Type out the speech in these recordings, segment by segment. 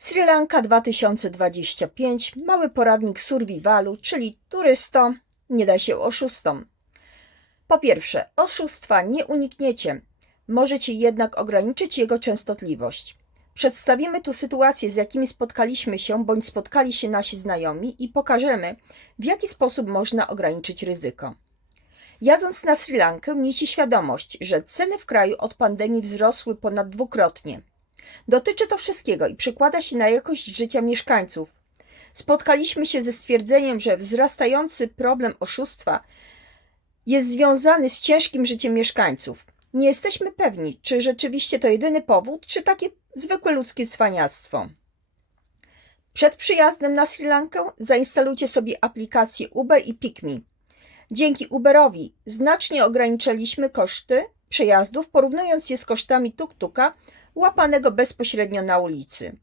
Sri Lanka 2025, mały poradnik survivalu, czyli turysto, nie da się oszustom. Po pierwsze, oszustwa nie unikniecie, możecie jednak ograniczyć jego częstotliwość. Przedstawimy tu sytuacje, z jakimi spotkaliśmy się bądź spotkali się nasi znajomi i pokażemy, w jaki sposób można ograniczyć ryzyko. Jadąc na Sri Lankę, miejcie świadomość, że ceny w kraju od pandemii wzrosły ponad dwukrotnie. Dotyczy to wszystkiego i przekłada się na jakość życia mieszkańców. Spotkaliśmy się ze stwierdzeniem, że wzrastający problem oszustwa jest związany z ciężkim życiem mieszkańców. Nie jesteśmy pewni, czy rzeczywiście to jedyny powód, czy takie zwykłe ludzkie cwaniactwo. Przed przyjazdem na Sri Lankę zainstalujcie sobie aplikacje Uber i PickMe. Dzięki Uberowi znacznie ograniczyliśmy koszty przejazdów, porównując je z kosztami tuk-tuka łapanego bezpośrednio na ulicy.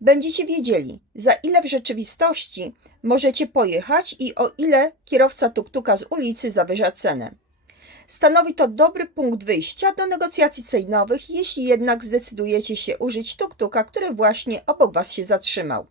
Będziecie wiedzieli, za ile w rzeczywistości możecie pojechać i o ile kierowca tuk-tuka z ulicy zawyża cenę. Stanowi to dobry punkt wyjścia do negocjacji cenowych, jeśli jednak zdecydujecie się użyć tuk-tuka, który właśnie obok Was się zatrzymał.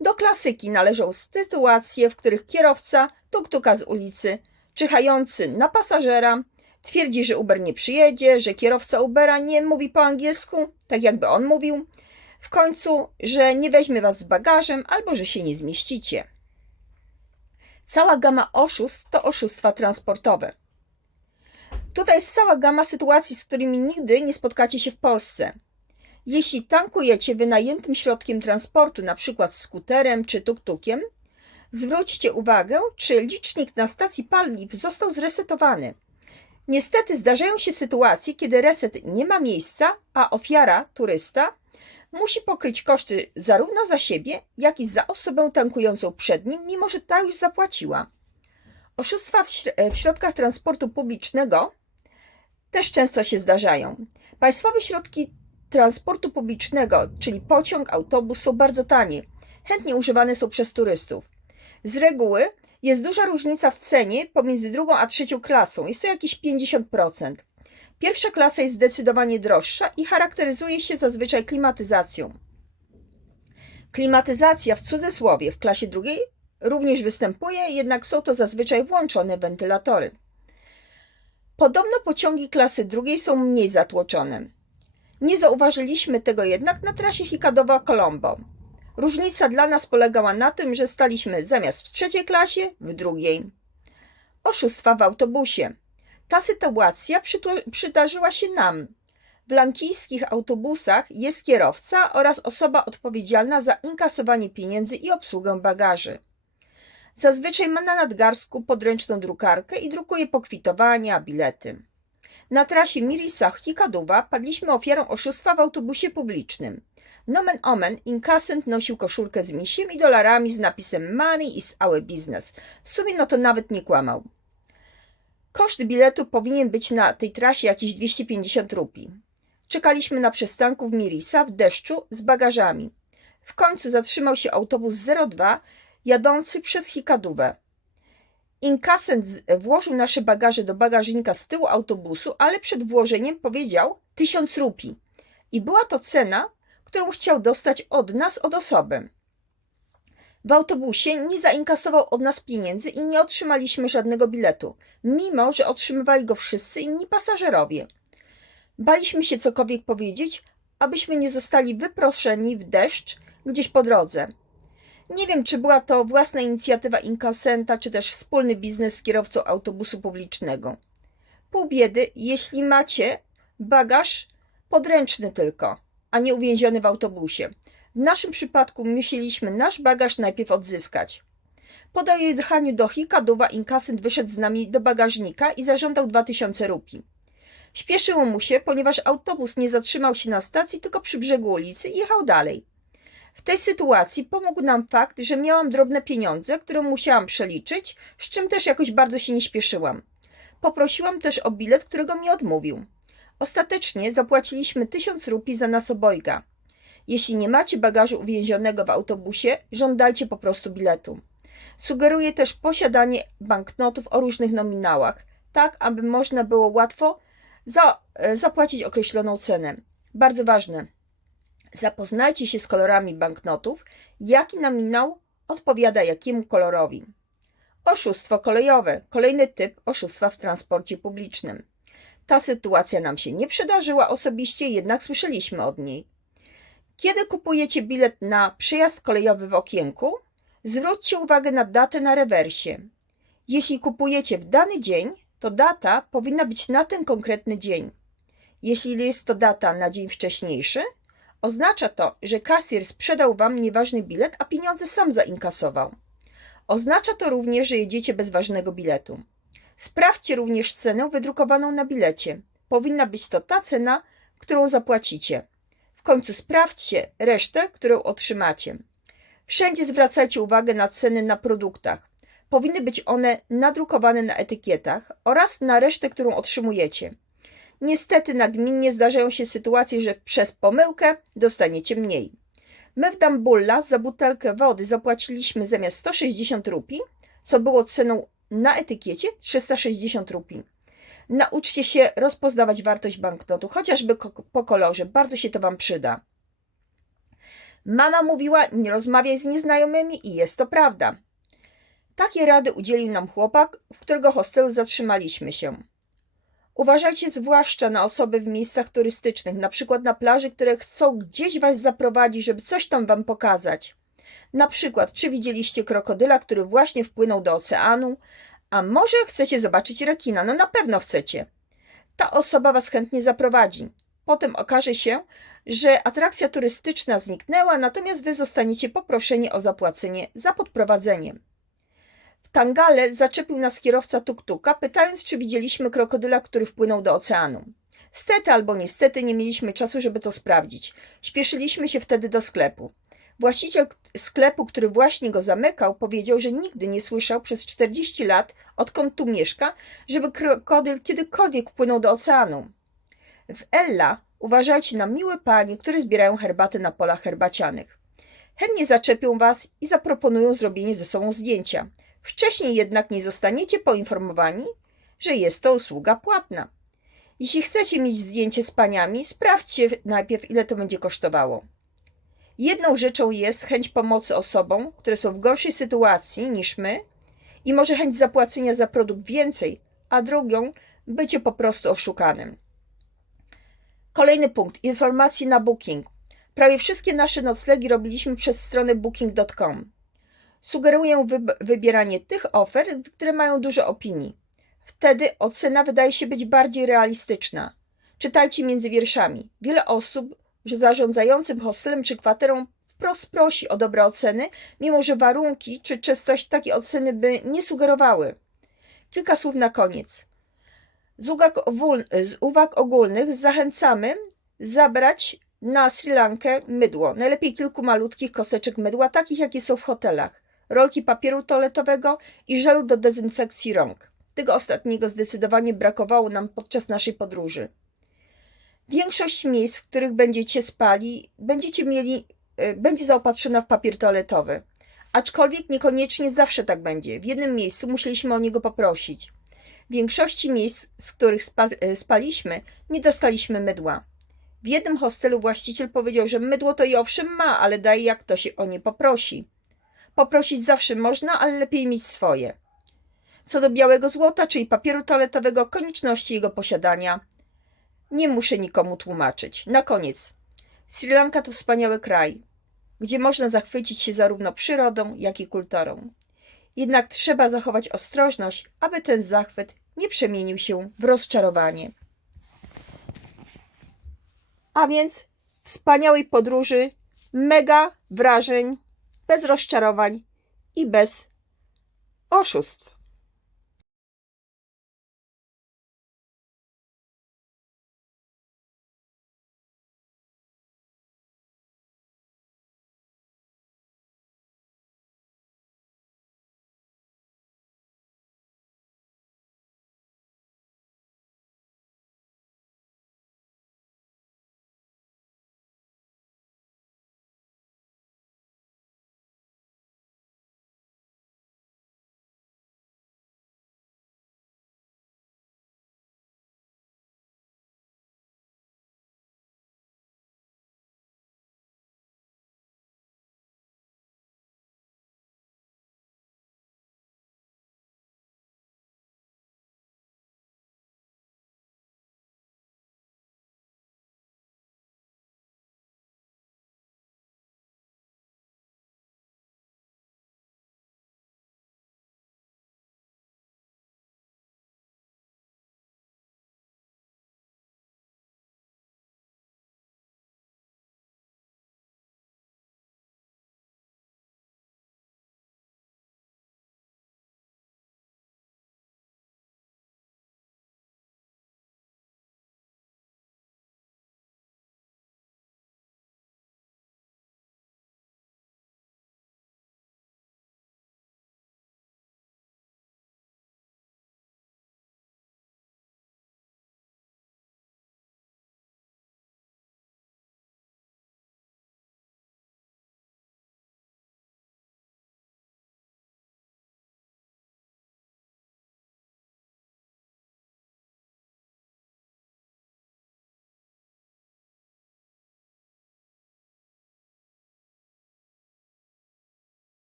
Do klasyki należą sytuacje, w których kierowca tuk-tuka z ulicy, czyhający na pasażera, twierdzi, że Uber nie przyjedzie, że kierowca Ubera nie mówi po angielsku, tak jakby on mówił, w końcu, że nie weźmie Was z bagażem albo że się nie zmieścicie. Cała gama oszustw to oszustwa transportowe. Tutaj jest cała gama sytuacji, z którymi nigdy nie spotkacie się w Polsce. Jeśli tankujecie wynajętym środkiem transportu, np. skuterem czy tuk-tukiem, zwróćcie uwagę, czy licznik na stacji paliw został zresetowany. Niestety zdarzają się sytuacje, kiedy reset nie ma miejsca, a ofiara, turysta, musi pokryć koszty zarówno za siebie, jak i za osobę tankującą przed nim, mimo że ta już zapłaciła. Oszustwa w, w środkach transportu publicznego też często się zdarzają. Państwowe środki transportu publicznego, czyli pociąg, autobus, są bardzo tanie. Chętnie używane są przez turystów. Z reguły jest duża różnica w cenie pomiędzy drugą a trzecią klasą. Jest to jakieś 50%. Pierwsza klasa jest zdecydowanie droższa i charakteryzuje się zazwyczaj klimatyzacją. Klimatyzacja w cudzysłowie w klasie drugiej również występuje, jednak są to zazwyczaj włączone wentylatory. Podobno pociągi klasy drugiej są mniej zatłoczone. Nie zauważyliśmy tego jednak na trasie Hikadowa-Colombo. Różnica dla nas polegała na tym, że staliśmy zamiast w trzeciej klasie, w drugiej. Oszustwa w autobusie. Ta sytuacja przydarzyła się nam. W lankijskich autobusach jest kierowca oraz osoba odpowiedzialna za inkasowanie pieniędzy i obsługę bagaży. Zazwyczaj ma na nadgarstku podręczną drukarkę i drukuje pokwitowania, bilety. Na trasie Mirisa-Hikaduwa padliśmy ofiarą oszustwa w autobusie publicznym. Nomen omen, inkasent nosił koszulkę z misiem i dolarami z napisem Money is our business. W sumie no to nawet nie kłamał. Koszt biletu powinien być na tej trasie jakieś 250 rupii. Czekaliśmy na przystanku w Mirisa w deszczu z bagażami. W końcu zatrzymał się autobus 02 jadący przez Hikadówę. Inkasent włożył nasze bagaże do bagażnika z tyłu autobusu, ale przed włożeniem powiedział 1000 rupii. I była to cena, którą chciał dostać od nas, od osoby. W autobusie nie zainkasował od nas pieniędzy i nie otrzymaliśmy żadnego biletu, mimo że otrzymywali go wszyscy inni pasażerowie. Baliśmy się cokolwiek powiedzieć, abyśmy nie zostali wyproszeni w deszcz gdzieś po drodze. Nie wiem, czy była to własna inicjatywa inkasenta, czy też wspólny biznes z kierowcą autobusu publicznego. Pół biedy, jeśli macie bagaż podręczny tylko, a nie uwięziony w autobusie. W naszym przypadku musieliśmy nasz bagaż najpierw odzyskać. Po dojechaniu do Hikaduwa inkasent wyszedł z nami do bagażnika i zażądał 2000 rupii. Śpieszyło mu się, ponieważ autobus nie zatrzymał się na stacji, tylko przy brzegu ulicy i jechał dalej. W tej sytuacji pomógł nam fakt, że miałam drobne pieniądze, które musiałam przeliczyć, z czym też jakoś bardzo się nie śpieszyłam. Poprosiłam też o bilet, którego mi odmówił. Ostatecznie zapłaciliśmy 1000 rupii za nas obojga. Jeśli nie macie bagażu uwięzionego w autobusie, żądajcie po prostu biletu. Sugeruję też posiadanie banknotów o różnych nominałach, tak aby można było łatwo za, e, zapłacić określoną cenę. Bardzo ważne. Zapoznajcie się z kolorami banknotów, jaki nominał odpowiada jakiemu kolorowi. Oszustwo kolejowe kolejny typ oszustwa w transporcie publicznym. Ta sytuacja nam się nie przydarzyła osobiście, jednak słyszeliśmy od niej. Kiedy kupujecie bilet na przejazd kolejowy w okienku, zwróćcie uwagę na datę na rewersie. Jeśli kupujecie w dany dzień, to data powinna być na ten konkretny dzień. Jeśli jest to data na dzień wcześniejszy, oznacza to, że kasjer sprzedał wam nieważny bilet, a pieniądze sam zainkasował. Oznacza to również, że jedziecie bez ważnego biletu. Sprawdźcie również cenę wydrukowaną na bilecie. Powinna być to ta cena, którą zapłacicie. W końcu sprawdźcie resztę, którą otrzymacie. Wszędzie zwracajcie uwagę na ceny na produktach. Powinny być one nadrukowane na etykietach oraz na resztę, którą otrzymujecie. Niestety nagminnie zdarzają się sytuacje, że przez pomyłkę dostaniecie mniej. My w Dambulla za butelkę wody zapłaciliśmy zamiast 160 rupii, co było ceną na etykiecie 360 rupii. Nauczcie się rozpoznawać wartość banknotu, chociażby po kolorze. Bardzo się to Wam przyda. Mama mówiła, nie rozmawiaj z nieznajomymi i jest to prawda. Takie rady udzielił nam chłopak, w którego hostelu zatrzymaliśmy się. Uważajcie zwłaszcza na osoby w miejscach turystycznych, na przykład na plaży, które chcą gdzieś Was zaprowadzić, żeby coś tam Wam pokazać. Na przykład, czy widzieliście krokodyla, który właśnie wpłynął do oceanu, a może chcecie zobaczyć rekina? No na pewno chcecie. Ta osoba Was chętnie zaprowadzi. Potem okaże się, że atrakcja turystyczna zniknęła, natomiast Wy zostaniecie poproszeni o zapłacenie za podprowadzenie. W Tangale zaczepił nas kierowca tuktuka, pytając, czy widzieliśmy krokodyla, który wpłynął do oceanu. Stety albo niestety nie mieliśmy czasu, żeby to sprawdzić. Śpieszyliśmy się wtedy do sklepu. Właściciel sklepu, który właśnie go zamykał, powiedział, że nigdy nie słyszał przez 40 lat, odkąd tu mieszka, żeby krokodyl kiedykolwiek wpłynął do oceanu. W Ella uważajcie na miłe panie, które zbierają herbatę na polach herbacianych. Chętnie zaczepią was i zaproponują zrobienie ze sobą zdjęcia. Wcześniej jednak nie zostaniecie poinformowani, że jest to usługa płatna. Jeśli chcecie mieć zdjęcie z paniami, sprawdźcie najpierw, ile to będzie kosztowało. Jedną rzeczą jest chęć pomocy osobom, które są w gorszej sytuacji niż my i może chęć zapłacenia za produkt więcej, a drugą bycie po prostu oszukanym. Kolejny punkt. Informacje na Booking. Prawie wszystkie nasze noclegi robiliśmy przez stronę booking.com. Sugeruję wyb- wybieranie tych ofert, które mają dużo opinii. Wtedy ocena wydaje się być bardziej realistyczna. Czytajcie między wierszami. Wiele osób, że zarządzającym hostelem czy kwaterą wprost prosi o dobre oceny, mimo że warunki czy częstość takiej oceny by nie sugerowały. Kilka słów na koniec. Z uwag, z uwag ogólnych zachęcamy zabrać na Sri Lankę mydło. Najlepiej kilku malutkich kosteczek mydła, takich jakie są w hotelach, rolki papieru toaletowego i żelu do dezynfekcji rąk. Tego ostatniego zdecydowanie brakowało nam podczas naszej podróży. Większość miejsc, w których będziecie spali, będziecie mieli, y, będzie zaopatrzona w papier toaletowy. Aczkolwiek niekoniecznie zawsze tak będzie. W jednym miejscu musieliśmy o niego poprosić. W większości miejsc, z których spa, y, spaliśmy, nie dostaliśmy mydła. W jednym hostelu właściciel powiedział, że mydło to i owszem ma, ale daj jak to się o nie poprosi. Poprosić zawsze można, ale lepiej mieć swoje. Co do białego złota, czyli papieru toaletowego, konieczności jego posiadania, nie muszę nikomu tłumaczyć. Na koniec. Sri Lanka to wspaniały kraj, gdzie można zachwycić się zarówno przyrodą, jak i kulturą. Jednak trzeba zachować ostrożność, aby ten zachwyt nie przemienił się w rozczarowanie. A więc wspaniałej podróży, mega wrażeń, bez rozczarowań i bez oszustw.